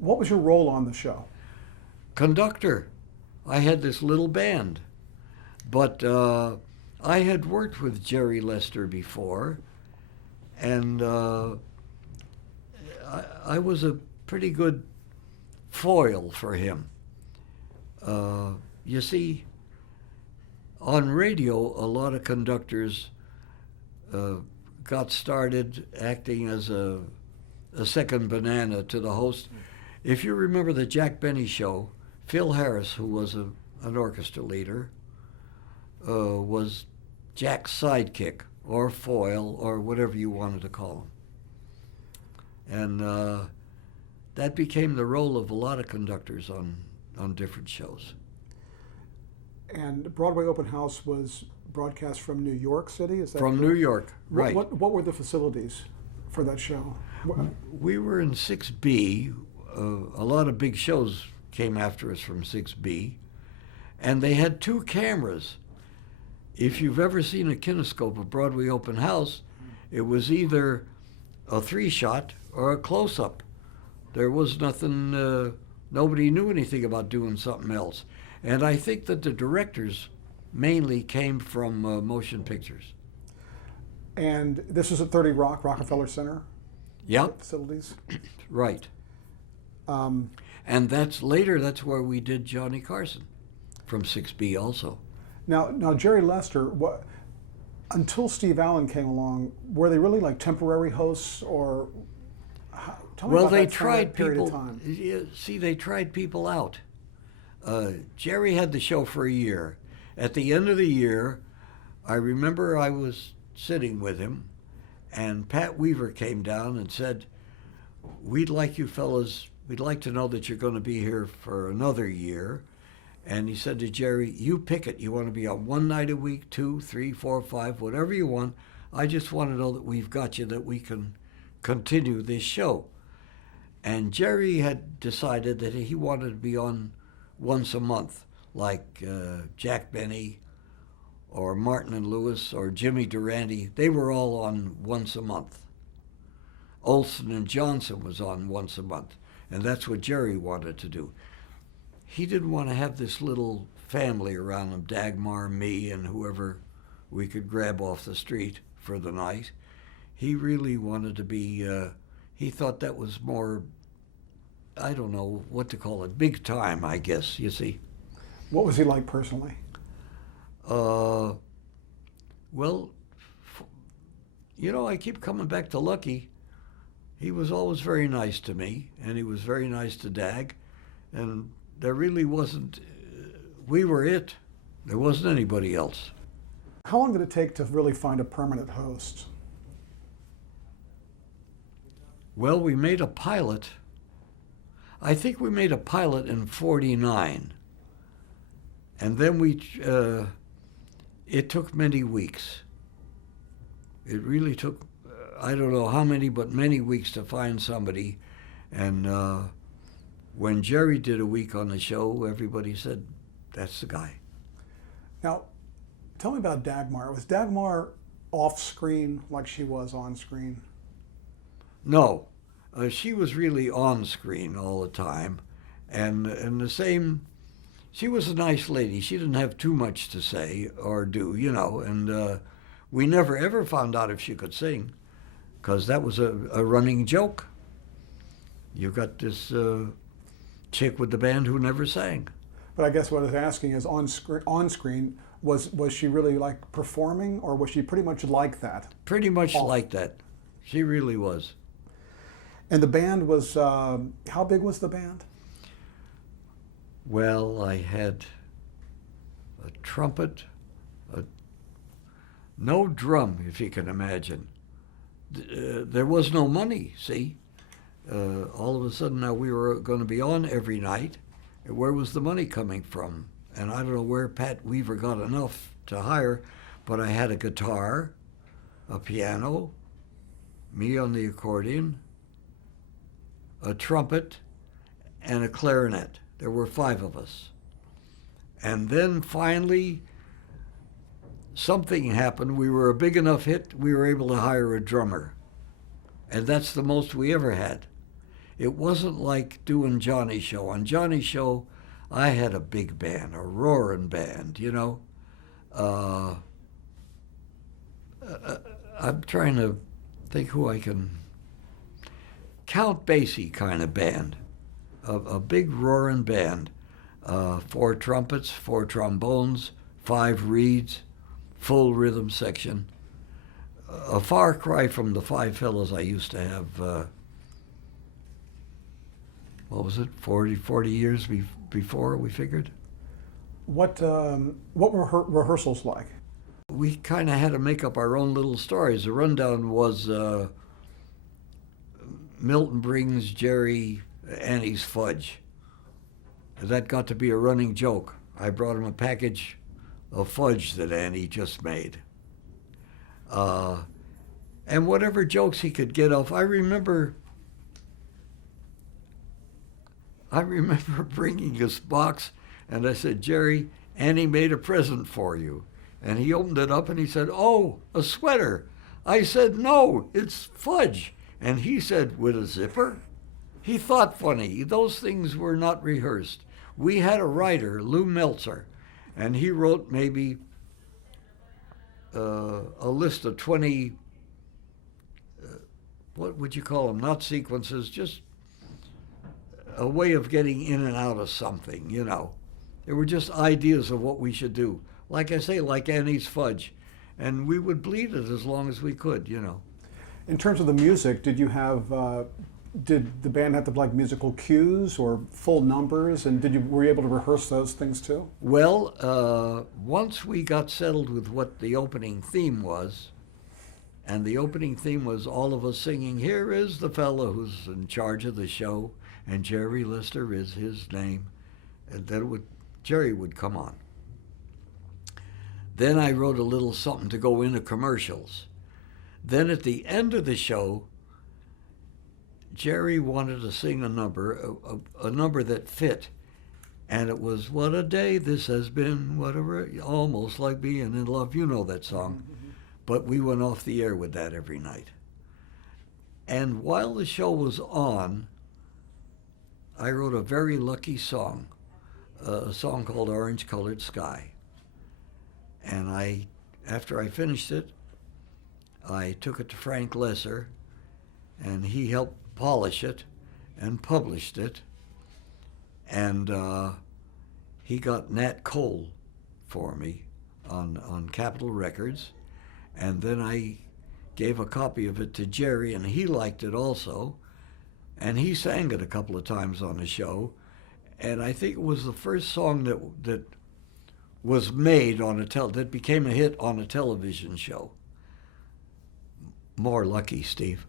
What was your role on the show? Conductor. I had this little band. But I had worked with Jerry Lester before, and I was a pretty good foil for him. You see, on radio, a lot of conductors got started acting as a second banana to the host. If you remember the Jack Benny show, Phil Harris, who was an orchestra leader, was Jack's sidekick or foil or whatever you wanted to call him. And that became the role of a lot of conductors on different shows. And Broadway Open House was broadcast from New York City, is that From correct? New York, right. What were the facilities for that show? We were in 6B. A lot of big shows came after us from 6B. And they had 2 cameras. If you've ever seen a kinescope of Broadway Open House, it was either a 3-shot or a close-up. There was nothing, nobody knew anything about doing something else. And I think that the directors mainly came from motion pictures. And this was at 30 Rock, Rockefeller Center? Yep. Facilities? Right. And that's where we did Johnny Carson from 6B also. Now Jerry Lester, until Steve Allen came along, were they really like temporary hosts, or tell me about they that tried period people. of time? See, they tried people out. Jerry had the show for a year. At the end of the year, I remember I was sitting with him, and Pat Weaver came down and said, "We'd like you fellas. We'd like to know that you're going to be here for another year." And he said to Jerry, "You pick it. You want to be on 1 night a week, 2, 3, 4, 5, whatever you want. I just want to know that we've got you, that we can continue this show." And Jerry had decided that he wanted to be on once a month, like Jack Benny or Martin and Lewis or Jimmy Durante. They were all on once a month. Olson and Johnson was on once a month, and that's what Jerry wanted to do. He didn't want to have this little family around him, Dagmar, me, and whoever we could grab off the street for the night. He really wanted to be, he thought that was more, I don't know what to call it, big time, I guess, you see. What was he like personally? Well, I keep coming back to Lucky. He was always very nice to me, and he was very nice to Dag, and there really wasn't, we were it. There wasn't anybody else. How long did it take to really find a permanent host? Well, we made a pilot. I think we made a pilot in '49. And then it took many weeks. It really took, I don't know how many, but many weeks to find somebody. And when Jerry did a week on the show, everybody said, "That's the guy." Now, tell me about Dagmar. Was Dagmar off-screen like she was on-screen? No, she was really on screen all the time. And the same, she was a nice lady. She didn't have too much to say or do, and we never ever found out if she could sing, because that was a running joke. You got this chick with the band who never sang. But I guess what I was asking is on-screen, was she really like performing, or was she pretty much like that? Pretty much like that. She really was. And the band was, how big was the band? Well, I had a trumpet, no drum, if you can imagine. There was no money, see? All of a sudden now we were going to be on every night. Where was the money coming from? And I don't know where Pat Weaver got enough to hire, but I had a guitar, a piano, me on the accordion, a trumpet, and a clarinet. There were 5 of us. And then finally, something happened. We were a big enough hit, we were able to hire a drummer. And that's the most we ever had. It wasn't like doing Johnny's show. On Johnny's show, I had a big band, a roaring band, you know. I'm trying to think who I can... Count Basie kind of band, a big roaring band. 4 trumpets, 4 trombones, 5 reeds, full rhythm section. A far cry from the 5 fellows I used to have, what was it, 40 years before, we figured? What were rehearsals like? We kind of had to make up our own little stories. The rundown was Milton brings Jerry Annie's fudge. That got to be a running joke. I brought him a package of fudge that Annie just made. And whatever jokes he could get off. I remember bringing this box, and I said, Jerry, Annie made a present for you. And he opened it up and he said, oh, a sweater. I said, no, it's fudge. And he said, with a zipper? He thought funny. Those things were not rehearsed. We had a writer, Lou Meltzer, and he wrote maybe a list of 20, what would you call them? Not sequences, just a way of getting in and out of something, you know. They were just ideas of what we should do. Like I say, like Annie's fudge. And we would bleed it as long as we could, you know. In terms of the music, did you have, did the band have to like musical cues or full numbers, and were you able to rehearse those things too? Well, once we got settled with what the opening theme was, and the opening theme was all of us singing, here is the fellow who's in charge of the show, and Jerry Lister is his name, and then Jerry would come on. Then I wrote a little something to go into commercials. Then at the end of the show, Jerry wanted to sing a number that fit. And it was, what a day this has been, whatever, almost like being in love. You know that song. Mm-hmm. But we went off the air with that every night. And while the show was on, I wrote a very lucky song, a song called Orange Colored Sky. And after I finished it, I took it to Frank Lesser, and he helped polish it and published it. And he got Nat Cole for me on Capitol Records. And then I gave a copy of it to Jerry, and he liked it also. And he sang it a couple of times on the show. And I think it was the first song that was made that became a hit on a television show. More lucky, Steve.